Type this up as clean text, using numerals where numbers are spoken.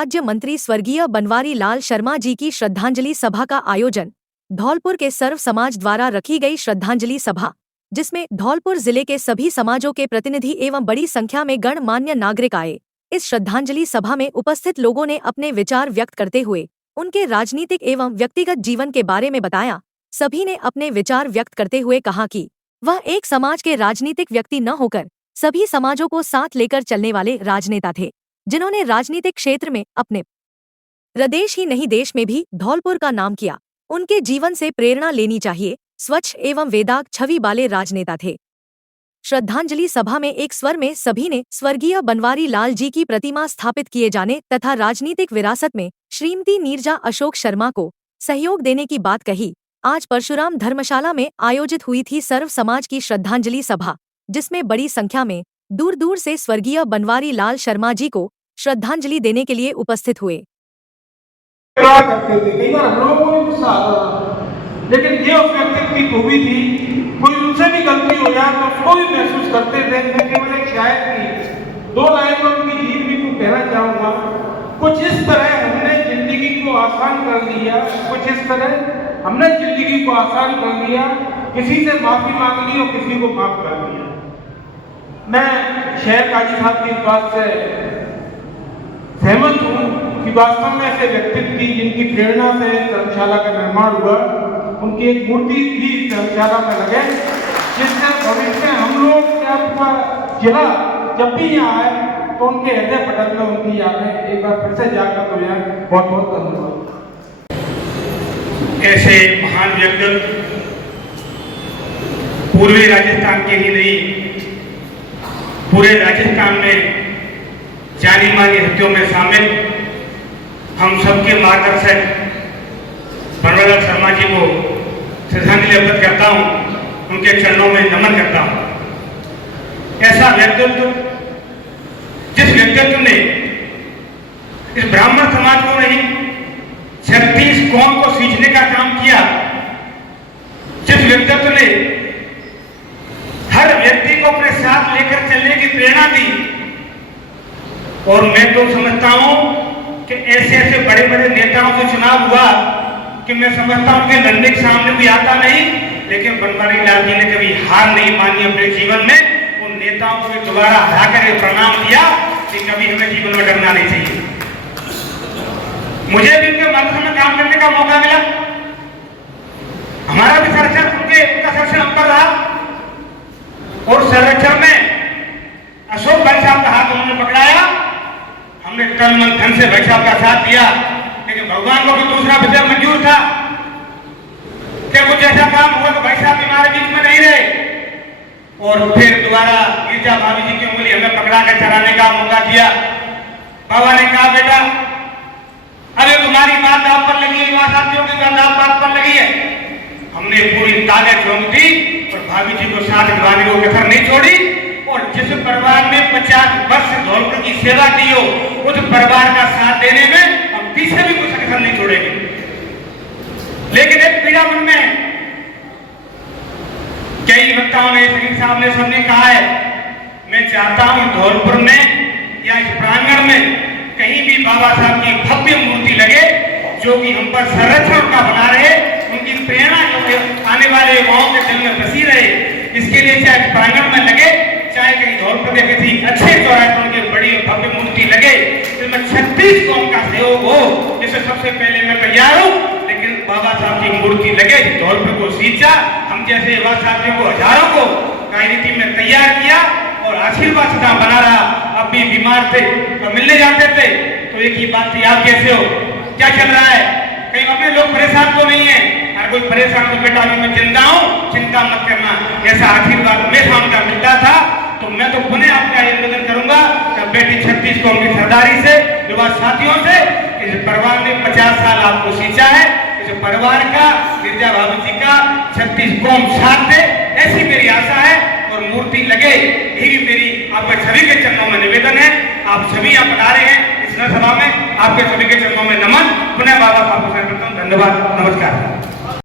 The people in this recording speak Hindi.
राज्य मंत्री स्वर्गीय बनवारी लाल शर्मा जी की श्रद्धांजलि सभा का आयोजन धौलपुर के सर्व समाज द्वारा रखी गई श्रद्धांजलि सभा, जिसमें धौलपुर जिले के सभी समाजों के प्रतिनिधि एवं बड़ी संख्या में गणमान्य नागरिक आए। इस श्रद्धांजलि सभा में उपस्थित लोगों ने अपने विचार व्यक्त करते हुए उनके राजनीतिक एवं व्यक्तिगत जीवन के बारे में बताया। सभी ने अपने विचार व्यक्त करते हुए कहा कि वह एक समाज के राजनीतिक व्यक्ति न होकर सभी समाजों को साथ लेकर चलने वाले राजनेता थे, जिन्होंने राजनीतिक क्षेत्र में अपने प्रदेश ही नहीं देश में भी धौलपुर का नाम किया। उनके जीवन से प्रेरणा लेनी चाहिए। स्वच्छ एवं वेदाग छवि वाले राजनेता थे। श्रद्धांजलि सभा में एक स्वर में सभी ने स्वर्गीय बनवारी लाल जी की प्रतिमा स्थापित किए जाने तथा राजनीतिक विरासत में श्रीमती नीरजा अशोक शर्मा को सहयोग देने की बात कही। आज परशुराम धर्मशाला में आयोजित हुई थी सर्व समाज की श्रद्धांजलि सभा, जिसमें बड़ी संख्या में दूर दूर से स्वर्गीय बनवारी लाल शर्मा जी को श्रद्धांजलि देने के लिए उपस्थित हुए। कई बार हम लोगों को भी गुस्सा आता था, लेकिन ये उस व्यक्तित्व की खूबी थी, कोई उनसे भी गलती हो जाए तो उसको भी महसूस करते थे। मैं केवल एक शायर की 2 लाइन में उनकी जीवनी को कहना चाहूँगा। कुछ इस तरह हमने जिंदगी को आसान कर दिया, कुछ इस तरह हमने जिंदगी को आसान कर दिया, किसी से माफी मांग ली और किसी को माफ कर दिया। मैं शेर काजी साहब की इस बात से सहमत हूँ कि वास्तव में ऐसे व्यक्तित्व की जिनकी प्रेरणा से धर्मशाला का निर्माण हुआ, उनकी एक मूर्ति भी धर्मशाला में लगे, जिससे भविष्य में हम लोग आपका जिला जब भी यहाँ आए तो उनके हृदय पटल में उनकी यादें एक बार फिर से जाकर हो जाए। बहुत बहुत धन्यवाद। ऐसे महान व्यक्तित्व पूर्वी राजस्थान के ही नहीं, पूरे राजस्थान में जानी मानी हत्याओं में शामिल हम सबके मार्गदर्शक बनवारी लाल शर्मा जी को श्रद्धांजलि अर्पित करता हूँ, उनके चरणों में नमन करता हूँ। ऐसा व्यक्तित्व, जिस व्यक्तित्व ने इस ब्राह्मण समाज को नहीं 36 कौम को सींचने का काम किया, जिस व्यक्तित्व ने हर व्यक्ति को अपने साथ लेकर चलने की प्रेरणा दी। और मैं तो समझता हूं कि ऐसे ऐसे बड़े बड़े नेताओं से चुनाव हुआ कि मैं समझता हूं कि लड़ने के सामने भी आता नहीं, लेकिन बनवारी लाल जी ने कभी हार नहीं मानी अपने जीवन में। उन नेताओं को दोबारा हरा कर प्रणाम दिया कि कभी हमें जीवन में डरना नहीं चाहिए। मुझे भी उनके माध्यम में काम करने का मौका मिला। हमारा भी संरक्षण उनका संरक्षण हम पर रहा, और संरक्षण में अशोक भाई साहब का हाथ उन्होंने पकड़ाया, हमने तन मन धन से भाई साहब का साथ दिया। लेकिन भगवान को भी दूसरा विषय मंजूर था कि कुछ ऐसा काम हुआ तो भाई साहब हमारे बीच में नहीं रहे, और फिर दोबारा नीरजा भाभी जी की उंगली हमें पकड़ा कर चलाने का मौका दिया। बाबा ने कहा, बेटा अरे तुम्हारी बात आप पर लगी है, साथियों की बात पर लगी है। हमने पूरी ताकत झोंक दी और भाभी जी को साथ निभाने को कसर नहीं छोड़ी। और जिस परिवार ने 50 वर्ष धौलपुर की सेवा की हो, उस परिवार का साथ देने में हम पीछे भी कुछ कसर नहीं छोड़ेंगे। लेकिन एक पीड़ा मन में, कई वक्ताओं ने, साहब ने, सबने कहा है, मैं चाहता हूं धौलपुर में या इस प्रांगण में कहीं भी बाबा साहब की भव्य मूर्ति लगे, जो कि हम पर संरक्षण का बना रहे, उनकी प्रेरणा आने वाले युवाओं के दिल में बसी रहे। इसके लिए चाहे प्रांगण में लगे, चाहे कहीं धौलपुर के किसी अच्छे चौराहे पर उनकी बड़ी भव्य मूर्ति लगे, जिसमें 36 कौम का सहयोग हो, जिससे सबसे पहले मैं तैयार हूँ। लेकिन बाबा साहब की मूर्ति लगे, धौलपुर को सींचा, हम जैसे युवा साथियों को, हजारों को राजनीति में तैयार किया और आशीर्वाद सदा बना रहा। अब भी बीमार थे तो मिलने जाते थे तो एक ही बात थी, आप कैसे हो, क्या चल रहा है, कहीं अपने लोग परेशान तो नहीं है। अगर कोई परेशान तो बेटा अभी मैं जिंदा हूँ, चिंता मत करना, ऐसा आशीर्वाद हमेशा उनका मिलता था। तो मैं तो पुनः आपका निवेदन करूंगा कि बेटी 36 कौम की सरदारी से, युवा साथियों से, इस परिवार ने 50 साल आपको सींचा है, इस परिवार का, नीरजा भाभी जी का 36 कौम साथ दे, ऐसी मेरी आशा है। और मूर्ति लगे, यही मेरी आप सभी के चरणों में निवेदन है। आप सभी यहाँ पधारे हैं इस सभा में, आपके सभी के चरणों में नमन। पुनः बाबा साहब को धन्यवाद, नमस्कार।